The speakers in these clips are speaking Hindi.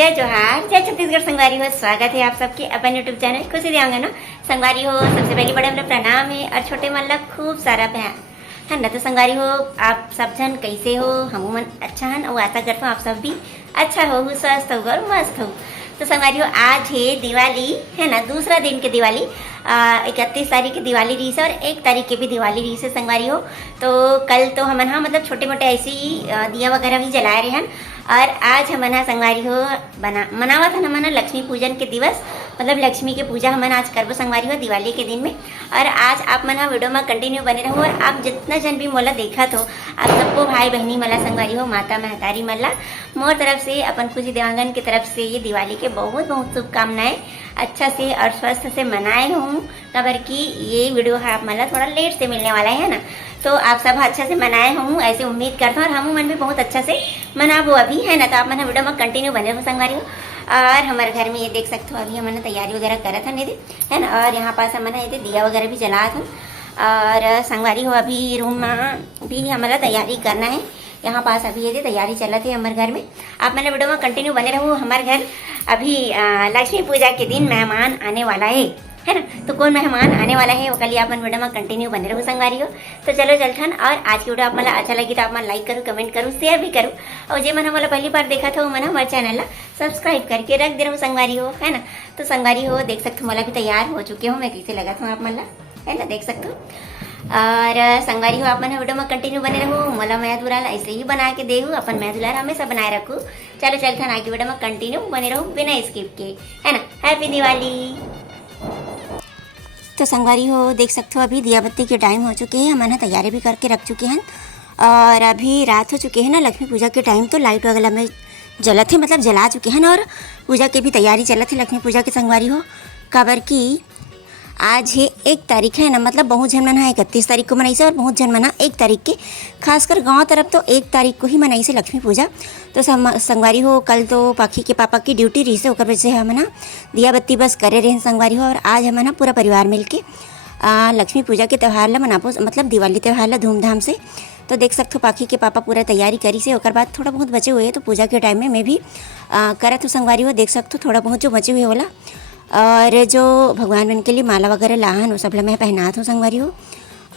जय जोहार, जय छत्तीसगढ़। संगवारी हो, स्वागत है आप सबके अपन यूट्यूब चैनल खुशी दियांगन। संगवारी हो, सबसे पहले बड़े मतलब प्रणाम है और छोटे मन ला खूब सारा प्यार है ना। तो संगवारी हो, आप सब जन कैसे हो? हम मन अच्छा हन और आशा करता हूँ आप सब भी अच्छा हो, स्वस्थ हो और मस्त हो। तो संगवारी हो, आज है दिवाली है ना, दूसरा दिन के दिवाली। 31 तारीख की दिवाली रही से और 1 तारीख की भी दिवाली रही से संगवारी हो। तो कल तो हम मतलब छोटे मोटे ऐसे ही दिया वगैरह भी जलाए रहे हैं। और आज हम संगवारी हो मनावा था हम लक्ष्मी पूजन के दिवस, मतलब लक्ष्मी की पूजा हम आज करबो संगवारी हो दिवाली के दिन में। और आज आप मन वीडियो में कंटिन्यू बने रहो और आप जितना जन भी मोला देखा हो आप सबको भाई बहनी मला संगवारी हो, माता महतारी मला मोर तरफ से, अपन खुशी देवांगन की तरफ से ये दिवाली के बहुत बहुत शुभकामनाएं। अच्छा से और स्वस्थ से मनाए हूँ, खबर कि ये वीडियो है आप मला थोड़ा लेट से मिलने वाला है ना। तो आप सब अच्छा से मनाए हूँ ऐसे उम्मीद करता हूँ, और हम मन भी बहुत अच्छा से मनाबो अभी है ना। तो आप मन वीडियो में कंटिन्यू बने रहो संगवारी हो। और हमारे घर में ये देख सकते हो अभी हमने तैयारी वगैरह करा था नहीं है ना। और यहाँ पास हमने ये दिया वगैरह भी जला था। और संगवारी हो अभी रूम में भी हमारा तैयारी करना है। यहाँ पास अभी ये तैयारी चला थी हमारे घर में। आप मैंने वीडियो में कंटिन्यू बने रहो। हमारे घर अभी लक्ष्मी पूजा के दिन मेहमान आने वाला है ना। तो कौन मेहमान आने वाला है वो कल आप वीडियो में कंटिन्यू बने रहो संगवारी हो। तो चलो चलथन। और आज की वीडियो आप मला अच्छा लगी तो आप मन लाइक करो, कमेंट करो, शेयर भी करो। और जे मन हमारा पहली बार देखा था वो मन हमारे चैनल ला सब्सक्राइब करके रख दे रहो संगवारी हो है ना। तो संगवारी हो देख सकते हो मला भी तैयार हो चुके हो, मैं कैसे लगा था आप मन ला है ना, देख सकते हो। और संगवारी हो आप मन वीडियो में कंटिन्यू बने रहो। मोला मैं दुलाल ऐसे ही बना के देहूँ, अपन मैं दुलाल हमेशा बनाए रखूँ। चलो चलथन आगे वीडियो में कंटिन्यू बने रहो बिना स्किप के है ना। हैप्पी दिवाली। तो संगवारी हो देख सकते हो अभी दिया बत्ती के टाइम हो चुके हैं, हम तैयारी भी करके रख चुके हैं। और अभी रात हो चुके हैं ना, लक्ष्मी पूजा के टाइम तो लाइट वगैरह में जलत है, मतलब जला चुके हैं। और पूजा की भी तैयारी चलत है लक्ष्मी पूजा के संगवारी हो। खबर की आज है 1 तारीख है ना, मतलब बहुत जन मना 31 तारीख को मनाई से और बहुत जन मना 1 तारीख के। खासकर गांव तरफ तो 1 तारीख को ही मनाई से लक्ष्मी पूजा। तो संगवारी हो कल तो पाखी के पापा की ड्यूटी रही से ओकर वजह से हम दिया बत्ती बस करे रहे संगवारी हो। और आज हम पूरा परिवार मिल के लक्ष्मी पूजा के त्यौहार ला मनाबो, मतलब दिवाली त्यौहार ला धूमधाम से। तो देख सकते हो पाखी के पापा पूरा तैयारी करी से, ओकर बाद थोड़ा बहुत बचे हुए तो पूजा के टाइम में मैं भी करत हूँ संगवारी हो। देख सकते हो थोड़ा बहुत जो बचे हुए होला और जो भगवान बन के लिए माला वगैरह लाहन वो सब मैं पहनात हूँ संगवारी हो।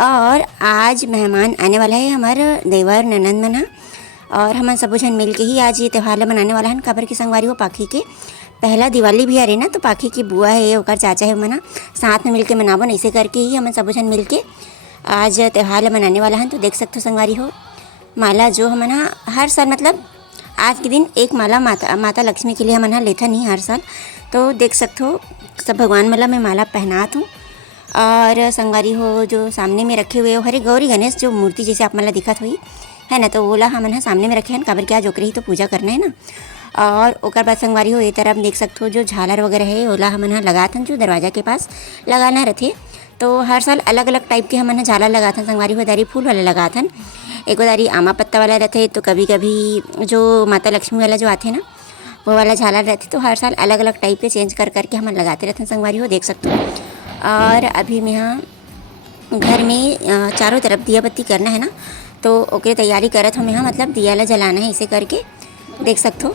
और आज मेहमान आने वाला है हमारे देवर ननंद मना, और हम सब जन मिल के ही आज ये त्यौहार ला मनाने वाला है। खबर की संगवारी हो पाखी के पहला दिवाली भी आ रही ना, तो पाखी की बुआ है ओकर चाचा है मना साथ में मिल के मनाबो, ऐसे करके ही हम सब जन मिल के आज त्यौहार ला मनाने वाला है। तो देख सकते हो संगवारी हो माला जो हम हर साल, मतलब आज के दिन एक माला माता लक्ष्मी के लिए हम लेता नहीं हर साल। तो देख सकते हो सब भगवान मला मैं माला पहनात हूँ। और संगवारी हो जो सामने में रखे हुए हो हरे गौरी गणेश जो मूर्ति जैसे आप मला दिखत हुई है ना, तो ओला हम सामने में रखे हैं। काबर क्या जोकरी ही तो पूजा करना है ना। और ओकर बाद संगवारी हो ये तरफ देख सकते हो जो झालर वगैरह है ओला हम लगात हन, जो दरवाजा के पास लगाना रहते। तो हर साल अलग अलग टाइप के हम झालर लगात हन संगवारी हो। दारी फूल वाला लगात हन, एक दारी आमा पत्ता वाला रहते, तो कभी कभी जो माता लक्ष्मी वाला जो आते ना वो वाला झालर रहते। तो हर साल अलग अलग टाइप के चेंज कर करके हम लगाते रहते हैं संगवारी हो, देख सकते हो। और अभी मैं यहाँ घर में चारों तरफ दिया बत्ती करना है ना, तो ओके तैयारी करत हूँ मैं यहाँ, मतलब दिया ला जलाना है इसे करके, देख सकते हो।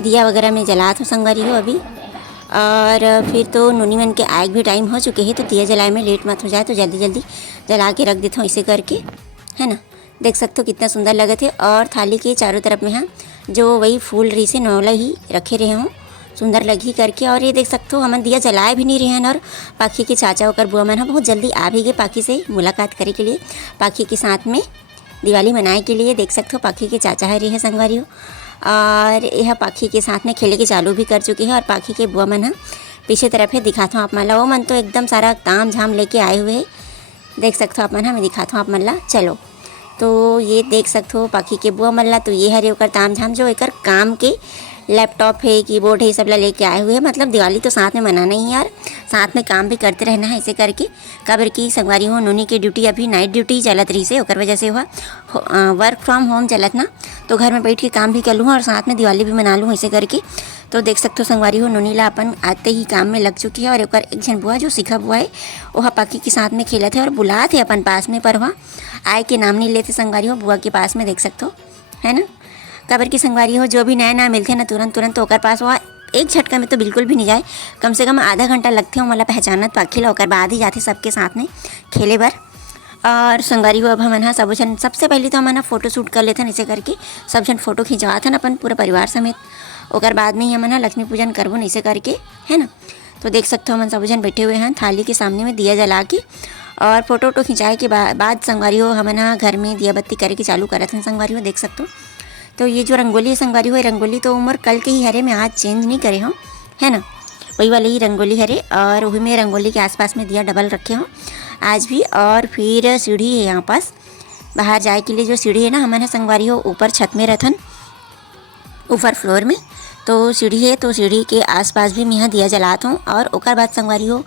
दिया वगैरह में जलात हूँ संगवारी हो अभी। और फिर तो नूनी मन के आग भी टाइम हो चुके हैं, तो दिया जलाए में लेट मत हो जाए, तो जल्दी जल्दी जला के रख देता हूँ इसे करके है ना। देख सकते हो कितना सुंदर लगे थे। और थाली के चारों तरफ में यहाँ जो वही फूल रही से नौला ही रखे रहे हों, सुंदर लगी करके। और ये देख सकते हो हम दिया जलाए भी नहीं रहे हैं। और पाखी के चाचा होकर बुआ मन बहुत जल्दी आ भी गए पाखी से मुलाकात करे के लिए, पाखी के साथ में दिवाली मनाए के लिए। देख सकते हो पाखी के चाचा है रहे हैं संगवारी हो। और यह पाखी के साथ में खेले के चालू भी कर चुके हैं। और पाखी के बुआ मन पीछे तरफ है, दिखाता हूँ आप मन ला। वो मन तो एकदम सारा ताम झाम लेके आए हुए है, देख सकते हो आप मन मैं दिखाता हूँ आप मन ला। चलो तो ये देख सकते हो पाखी के बुआ मन ला, तो ये हरे ओकर ताम झाम जो एकर काम के लैपटॉप है, कीबोर्ड है, सब ला लेके आए हुए हैं। मतलब दिवाली तो साथ में मनाना ही यार, साथ में काम भी करते रहना है ऐसे करके। काबर की संगवारी हो नूनी की ड्यूटी अभी नाइट ड्यूटी चलत रही से, ओकर वजह से हुआ वर्क फ्रॉम होम चलत ना, तो घर में बैठ के काम भी कर लूँ और साथ में दिवाली भी मना लूँ ऐसे करके। तो देख सकते हो संगवारी हो नूनी ला अपन आते ही काम में लग चुकी है। और एक जन बुआ जो सीखा बुआ है वह पाखी के साथ में खेलत है और बुलात है अपन पास में, पर वहाँ आय के नाम नहीं लेते संगवारी हो बुआ के पास में, देख सकते हो, है ना। काबर की संगवारी हो जो भी नया नया मिलते ना तुरंत ओकर पास वहाँ एक झटका में तो बिल्कुल भी नहीं जाए, कम से कम आधा घंटा लगते हो मतलब पहचानत पाखी ला, ओकर बाद ही जाते सबके साथ में खेले बर। और संगवारी हो अब हमन ह सब जन सबसे पहले तो हमन फ़ोटो शूट कर लेथन, ऐसे करके सब जन फ़ोटो खिंचवाथन अपन पूरा परिवार समेत। ओकर बाद में ही हमन लक्ष्मी पूजन करबो ऐसे करके, है ना। तो देख सकते हो हमन सब जन बैठे हुए हैं थाली के सामने में दिया जला के, और फोटो वोटो खिंचाए के बाद संगवारी हो हमन घर में दिया बत्ती करे के चालू करत हन संगवारी हो, देख सकते हो। तो ये जो रंगोली है संगवारी हो, रंगोली तो उम्र कल के ही हरे, मैं आज चेंज नहीं करे हूँ, है ना। वही वाली ही रंगोली हरे, और वही में रंगोली के आसपास में दिया डबल रखे हूँ आज भी। और फिर सीढ़ी है यहाँ पास बाहर जाए के लिए, जो सीढ़ी है ना हमारे संगवारी हो ऊपर छत में रहथन, ऊपर फ्लोर में तो सीढ़ी है, तो सीढ़ी के आसपास भी मैं यहाँ दिया जलात हूँ। और ओकर बाद संगवारी हो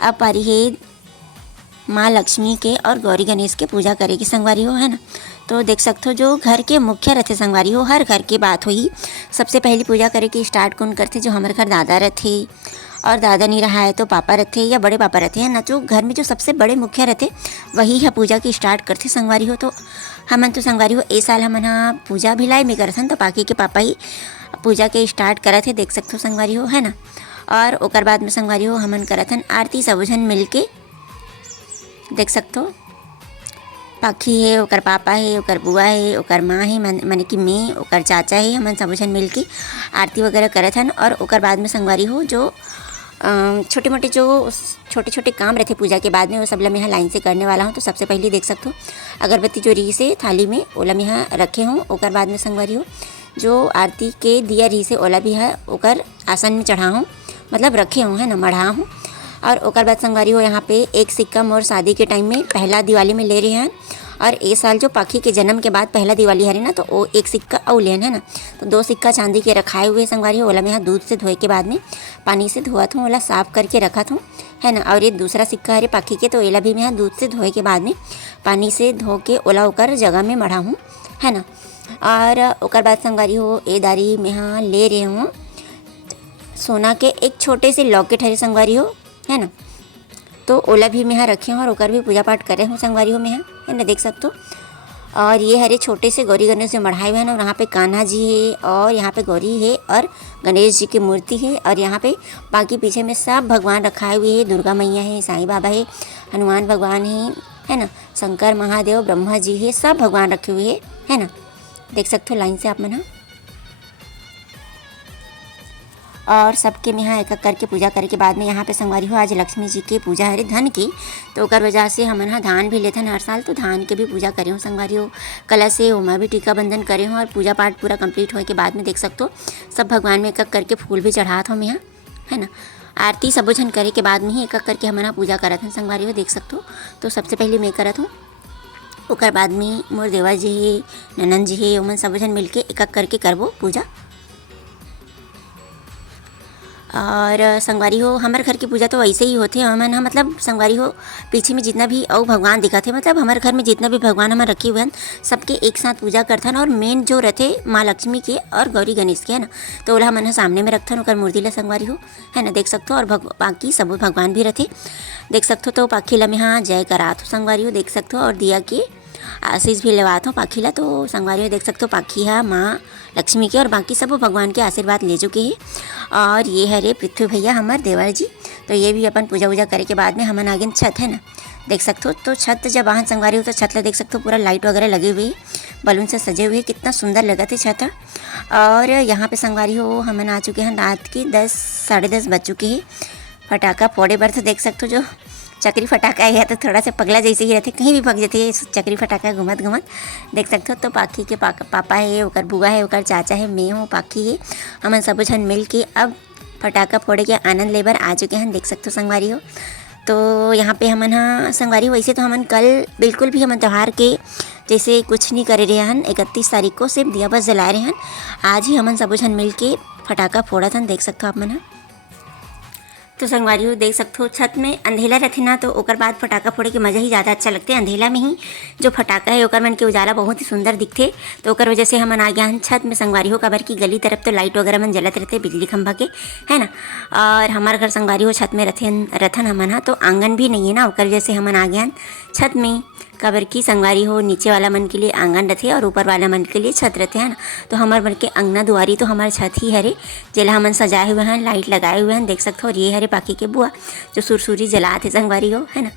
अब पारी है माँ लक्ष्मी के और गौरी गणेश के पूजा करेगी संगवारी हो, है ना। तो देख सकते हो जो घर के मुख्य रहते संगवारी हो, हर घर की बात हुई सबसे पहली पूजा करे की स्टार्ट कौन करते, जो हमारे घर दादा रहते, और दादा नहीं रहा है तो पापा रहते या बड़े पापा रहते हैं ना, जो घर में जो सबसे बड़े मुखिया रहते वही है पूजा की स्टार्ट करते संगवारी हो। तो हमन तो संगवारी हो ए साल हमन पूजा भी लाई में करथन, तो बाकी के पापा ही पूजा के स्टार्ट करत थे, देख सकते हो संगवारी हो, है ना। और ओकर बाद में संगवारी हो हमन करथन आरती सब झन मिल के, देख सकते हो। पाखी है, ओकर पापा है, ओकर बुआ है, ओकर माँ है, माने कि मैं, ओकर चाचा है, हमन सब झन मिल के आरती वगैरह करत हन। और ओकर बाद में संगवारी हो जो छोटे छोटे काम रहते पूजा के बाद में, वो सब ला मैं यहाँ लाइन से करने वाला हूँ। तो सबसे पहले देख सकते हो अगरबत्ती जो री से थाली में ओला मैं यहाँ रखे हूँ। ओकर बाद में संगवारी हो जो आरती के दिया री से ओला भी है ओकर आसन में चढ़ा हूँ, मतलब रखे हूँ, है ना, मढ़ा हूँ। और ओकर बाद संगवारी हो यहाँ पे एक सिक्का मोर शादी के टाइम में पहला दिवाली में ले रहे हैं, और ए साल जो पाखी के जन्म के बाद पहला दिवाली हरे ना, तो वो एक सिक्का और लेन, है ना। तो 2 सिक्का चांदी के रखाए हुए संगवारी हो, ओला मैं यहाँ दूध से धोए के बाद में पानी से धोत हूँ, ओला साफ करके रखा हूँ, है ना। और ये दूसरा सिक्का हरे पाखी के, तो एला भी मैं यहाँ दूध से धोए के बाद में पानी से धो के ओला ओकर जगह में मढ़ा हूँ, है ना। और ओकर बाद संगवारी हो ए दारी में यहाँ ले रहे हूँ सोना के एक छोटे से लॉकेट हरे संगवारी हो, है ना। तो ओला भी मैं यहाँ रखे हूँ और ओकर भी पूजा पाठ करे हूँ संगवारी हो मैं यहाँ, है ना, देख सकते हो। और ये हरे छोटे से गौरी गणेश जो मढ़ाए हुए हैं, और यहाँ पे कान्हा जी है, और यहाँ पे गौरी है, और गणेश जी की मूर्ति है। और यहाँ पे बाकी पीछे में सब भगवान रखाए हुए हैं, दुर्गा मैया है, साईं बाबा है, हनुमान भगवान है ना, शंकर महादेव ब्रह्मा जी है, सब भगवान रखे हुए हैं, है ना, देख सकते हो लाइन से आप मन। और सबके में यहाँ एक एक करके पूजा करे के बाद में यहाँ पे संगवारी हो आज लक्ष्मी जी के पूजा हरे धन की, तो ओकर वजह से हमन यहाँ धान भी लेथन हर साल, तो धान के भी पूजा करे हूँ संगवारी हो, कलश से ओमा भी टीका बंधन करे हूँ। और पूजा पाठ पूरा कंप्लीट होने के बाद में देख सकते हो सब भगवान में एक एक करके फूल भी चढ़ात हूँ मैं यहाँ, है ना। आरती सब झन करे के बाद में ही एक एक करके हमन यहाँ पूजा करत हन संगवारी हो, देख सकते हो। तो सबसे पहले मैं करत हूँ, ओकर बाद में मोर देवा जी है, ननन जी है, ओमन सब झन मिल के एक एक करके करबो पूजा। और संगवारी हो हमारे घर की पूजा तो ऐसे ही होते हमन हाँ, मतलब संगवारी हो पीछे में जितना भी और भगवान दिखा थे, मतलब हमारे घर में जितना भी भगवान हमारे रखे हुए हैं सबके एक साथ पूजा करथन। और मेन जो रहते माँ लक्ष्मी के और गौरी गणेश के, है ना, तो ओला हमन सामने में रखथन ओकर मूर्ति ला संगवारी हो, है ना, देख सकते हो। और बाकी सब भगवान भी रहते, देख सकते हो। तो पाखी ला में हाँ जय करात हो संगवारी हो, देख सकते हो। और दिया के आशीष भी लेवात हो पाखी ला, तो संगवारी हो देख सकते हो पाखी है माँ लक्ष्मी के और बाकी सब भगवान के आशीर्वाद ले चुके हैं। और ये हरे पृथ्वी भैया हमारे देवर जी, तो ये भी अपन पूजा वूजा करे के बाद में हमन आगे छत, है ना, देख सकते हो। तो छत जब वाहन संगवारी हो तो छत ला देख सकते हो पूरा लाइट वगैरह लगे हुए, बलून से सजे हुए, कितना सुंदर लगा थे छत। और यहाँ पे संगवारी हो हमन आ चुके हैं रात के 10 साढ़े 10 बज चुके हैं। फटाका फोड़े बर तो देख सकते हो जो चक्री फटाका है तो थोड़ा सा पगला जैसे ही रहते, कहीं भी पक जाते हैं चक्री फटाका घुमत घुमत, देख सकते हो। तो पाखी के पापा है, ओकर बुआ है, ओकर चाचा है, मैं हूँ, पाखी है, हमन सब झन मिल के अब फटाका फोड़े के आनंद लेबर आ चुके हैं, देख सकते हो संगवारी हो। तो यहाँ पे हमन हाँ संगवारी हो वैसे तो हमन कल बिल्कुल भी हमन त्यौहार के जैसे कुछ नहीं करे रहे हैं, 31 तारीख को सिर्फ दिया बस जला रहे हैं। आज ही हमन सब झन मिल के फटाका फोड़ा था, देख सकते हो आप मन। तो संगवारी हो देख सकते हो छत में अंधेला रहते ना, तो ओकर बाद फटाका फोड़े के मज़ा ही ज़्यादा अच्छा लगते हैं। अंधेला में ही जो फटाका है ओकर मन के उजाला बहुत ही सुंदर दिखते, तो ओकर वजह से हमन आ गया हैं छत में संगवारी हो। काबर की गली तरफ तो लाइट वगैरह मन जलत रहते बिजली खंभा के, है ना। और हमारे घर संगवारी हो छत में रथन हमन हाँ, तो आंगन भी नहीं है ना, ओकर वजह से हमन आ गया छत में काबर की संगवारी हो नीचे वाला मन के लिए आंगन रथे और ऊपर वाला मन के लिए छत रथे है ना। तो हमार मन के अंगना दुआरी तो हमार छत ही हरे, जेला हमन सजाए हुए हैं, लाइट लगाए हुए हैं, देख सकते हो। और ये हरे पाखी के बुआ जो सुरसुरी जलाते संगवारी हो है ना,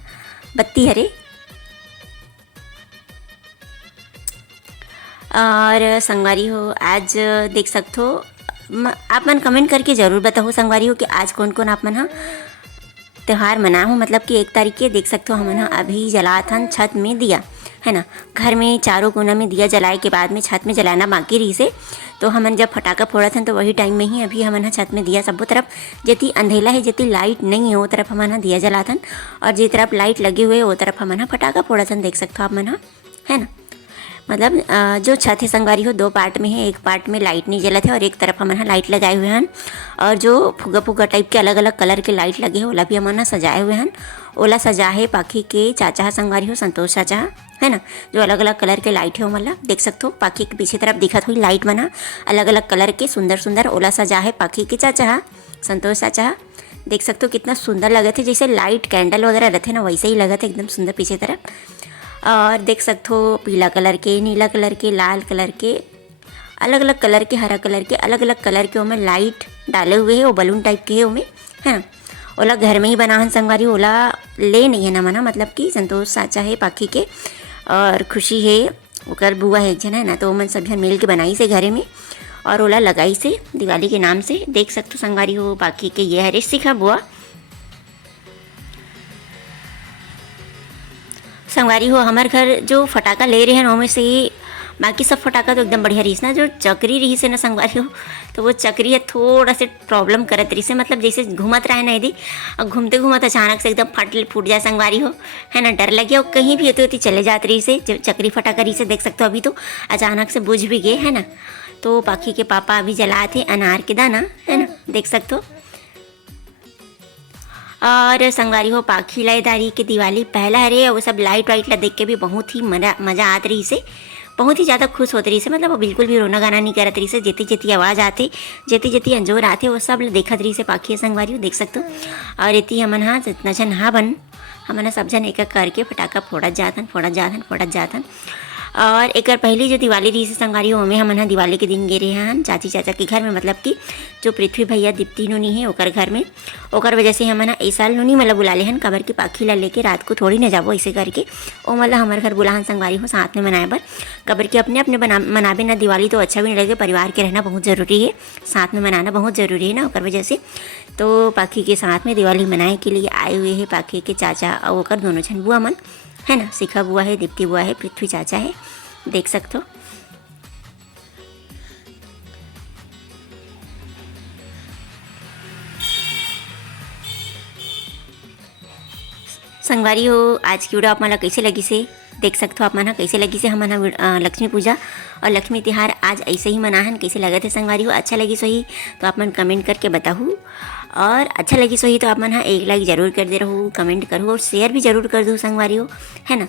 बत्ती हरे। और संगवारी हो आज देख सकते हो, आप मन कमेंट करके ज़रूर बताओ संगवारी हो कि आज कौन कौन आप मन त्यौहार मना हो। मतलब कि 1 तारीख के देख सकते हो हमन अभी जलात हन छत में दिया है ना। घर में चारों कोना में दिया जलाए के बाद में छत में जलाना बाकी रही से, तो हमन जब फटाका फोड़त हन तो वही टाइम में ही अभी हमन छत में दिया सबो तरफ, जेती अंधेला है जेती लाइट नहीं है वो तरफ हमन दिया जलात हन, और जी तरफ लाइट लगे हुए वो तरफ हमन फटाका फोड़त हन, देख सकते हो आप मन है ना। मतलब जो छत है संगवारी हो 2 पार्ट में है, एक पार्ट में लाइट नहीं जलत है और एक तरफ हमन लाइट लगाए हुए हैं। और जो फुग्गा फुग्गा टाइप के अलग अलग कलर के लाइट लगे हैं ओला भी हमन सजाए हुए हैं। ओला सजा है पाखी के चाचा संगवारी हो, संतोष चाचा है ना, जो अलग अलग कलर के लाइट है मतलब देख सकते हो। पाखी के पीछे तरफ दिखत हुई लाइट बना अलग अलग कलर के सुंदर सुंदर, ओला सजा है पाखी के चाचा संतोष चाचा, देख सकते हो कितना सुंदर लगे थे, जैसे लाइट कैंडल वगैरह रहते ना वैसे ही लगे थे एकदम सुंदर पीछे तरफ। और देख सकते हो पीला कलर के, नीला कलर के, लाल कलर के, अलग अलग कलर के, हरा कलर के, अलग अलग कलर के ओमें लाइट डाले हुए है, वो बलून टाइप के है ओमें है ना। ओला घर में ही बना हन संगवारी, ओला ले नहीं है ना मना, मतलब कि संतोष चाचा है पाखी के और खुशी है ओकर बुआ है एक जन है ना, तो मन सब जन मिल के बनाई से घरे में और ओला लगाई से दिवाली के नाम से। देख सकते हो संगवारी हो पाखी के ये हरे सिखा बुआ संगवारी हो। हमारे घर जो फटाका ले रहे हैं उनमें से बाकी सब फटाका तो एकदम बढ़िया रही ना, जो चक्री रही से ना संगवारी हो, तो वो चक्री थोड़ा से प्रॉब्लम करत रही से, मतलब जैसे घूमत रहे ना यदि और घूमते घूमते अचानक से एकदम फूट जाए संगवारी हो है ना, डर लगे और कहीं भी होती होती चले जाती रही से जो चक्री फटाका रही से। देख सकते हो अभी तो अचानक से बुझ भी गए है ना। तो पाखी के पापा अभी जलाए थे अनार के दाना है ना, देख सकते हो। और संगवारी हो पाखी लाइदारी के दिवाली पहला हरे, वो सब लाइट वाइट ला देख के भी बहुत ही मज़ा आत रही से, बहुत ही ज़्यादा खुश होते रही से। मतलब वो बिल्कुल भी रोना गाना नहीं करत रही से, जेती जेती आवाज़ आते जेती जेती अंजोर आते वो सब देखत रही से पाखी संगवारी हो, देख सकते हो। और इतनी हमन जितना जन बन हमन सब जन एक एक करके फटाका फोड़त जातन। और एक पहली जो दिवाली रही से संगवारी हो में हमन दिवाली के दिन गे रहे हैं चाची चाचा के घर में, मतलब कि जो पृथ्वी भैया दीप्ति नूनी है ओकर घर में। ओकर वजह से हमन इस साल नूनी मतलब बुला ले हन, काबर की पाखी ला लेके रात को थोड़ी न जाबो ऐसे करके ओ मतलब हमारे घर बुलाहन संगवारी हो साथ में मनाए बर। काबर की अपने अपने मनाबे ना दिवाली तो अच्छा भी नहीं लगे, परिवार के रहना बहुत ज़रूरी है, साथ में मनाना बहुत ज़रूरी है ना, ओकर वजह से। तो पाखी के साथ में दिवाली मनाए के लिए आए हुए हैं पाखी के चाचा और ओकर दोनों जन बुआ मन है ना, शिखा बुआ है, दीप्ति बुआ है, पृथ्वी चाचा है, देख सकते हो। संगवारी हो आज की वीडियो आप मन कैसे लगी से देख सकते हो, आप मन कैसे लगी से हमन लक्ष्मी पूजा और लक्ष्मी तिहार आज ऐसे ही मनाहन, कैसे लगे थे संगवारी हो। अच्छा लगी सही तो आप मन कमेंट करके बताओ, और अच्छा लगी सही तो आप मन एक लाइक ज़रूर कर दे रहो, कमेंट करो और शेयर भी ज़रूर कर दो संगवारी हो है ना।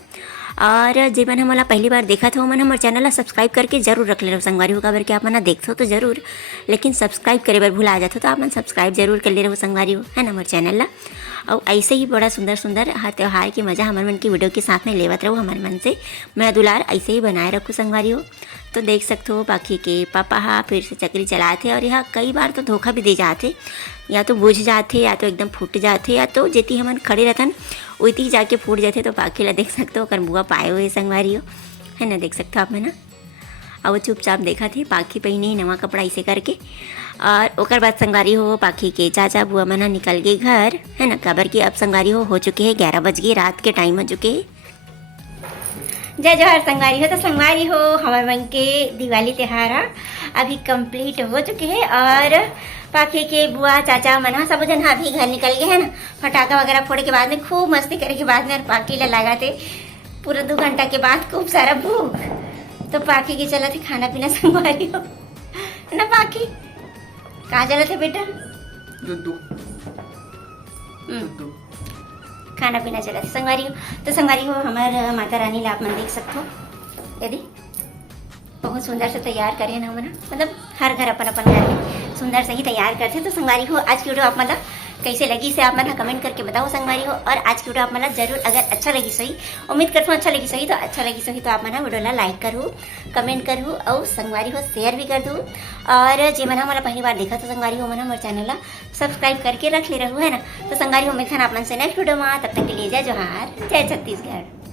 और जे मन हमला पहली बार देखा था मन हमारे चैनल ला सब्सक्राइब करके जरूर रख ले रहो संगवारी हो, काबर के आप मन देखते हो तो जरूर, लेकिन सब्सक्राइब करे बर भूला जाते हो तो आप मन सब्सक्राइब जरूर कर ले रहो संगवारी हो है ना हमारे चैनल ला। और ऐसे ही बड़ा सुंदर सुंदर हर त्यौहार की मज़ा हमारे मन की वीडियो के साथ में लेवत रहो, हमारे मन से मैं दुलार ऐसे ही बनाए रखूँ संगवारी हो। तो देख सकते हो पाखी के पापा फिर से चक्री चलाए थे, और यहाँ कई बार तो धोखा भी दे जाते, या तो बुझ जाते या तो एकदम फूट जाते, या तो जेती हमन खड़े रहतन वही जाके फूट जाते। तो पाखी ला देख सकते हो कर बुआ पाए हुए संगवारी हो है ना, देख सकते हो आप है ना। और वो चुपचाप देखा थे पाखी पहने ही नवा कपड़ा ऐसे करके। और ओकर बाद संगवारी हो पाखी के चाचा बुआ मना निकल गए घर है ना, काबर की अब संगवारी हो चुके हैं 11 बज गए, रात के टाइम हो चुके हैं। जय जोहर संगवारी हो। तो संगवारी हो हमारे मन के दिवाली त्यौहार अभी कंप्लीट हो चुके हैं, और पाखी के बुआ चाचा मना सब जन अभी घर निकल गए हैं ना। फटाका वगैरह फोड़े के बाद में खूब मस्ती करे के बाद में पाखी ला लगा थे पूरा 2 घंटा के बाद खूब सारा भूख, तो पाखी के चला थे खाना पीना संगवारी हो ना। पाखी कहाँ चला थे बेटा? खाना पीना चला था संगवारी हो। तो संगवारी हो हमारे माता रानी ला आप मन देख सकते हो, यदि बहुत सुंदर से तैयार करे ना मना, मतलब हर घर अपन अपन घर में सुंदर से ही तैयार करते। तो संगवारी हो आज की वीडियो आप मतलब कैसे लगी से आप मन कमेंट करके बताओ संगवारी हो। और आज की वीडियो आप मन जरूर अगर अच्छा लगी सही, उम्मीद करता हूँ अच्छा लगी सही, तो अच्छा लगी सही तो आप मन वीडियो ला लाइक करूँ, कमेंट करूँ और संगवारी हो शेयर भी कर दूँ। और जे मन हमारा पहली बार देखा तो संगवारी हो मन हमारे चैनल ला सब्सक्राइब करके रख ले रहू है ना। तो संगवारी हो मिलते हैं आप मन से नेक्स्ट वीडियो में, तब तक के लिए जय जोहार, जय छत्तीसगढ़।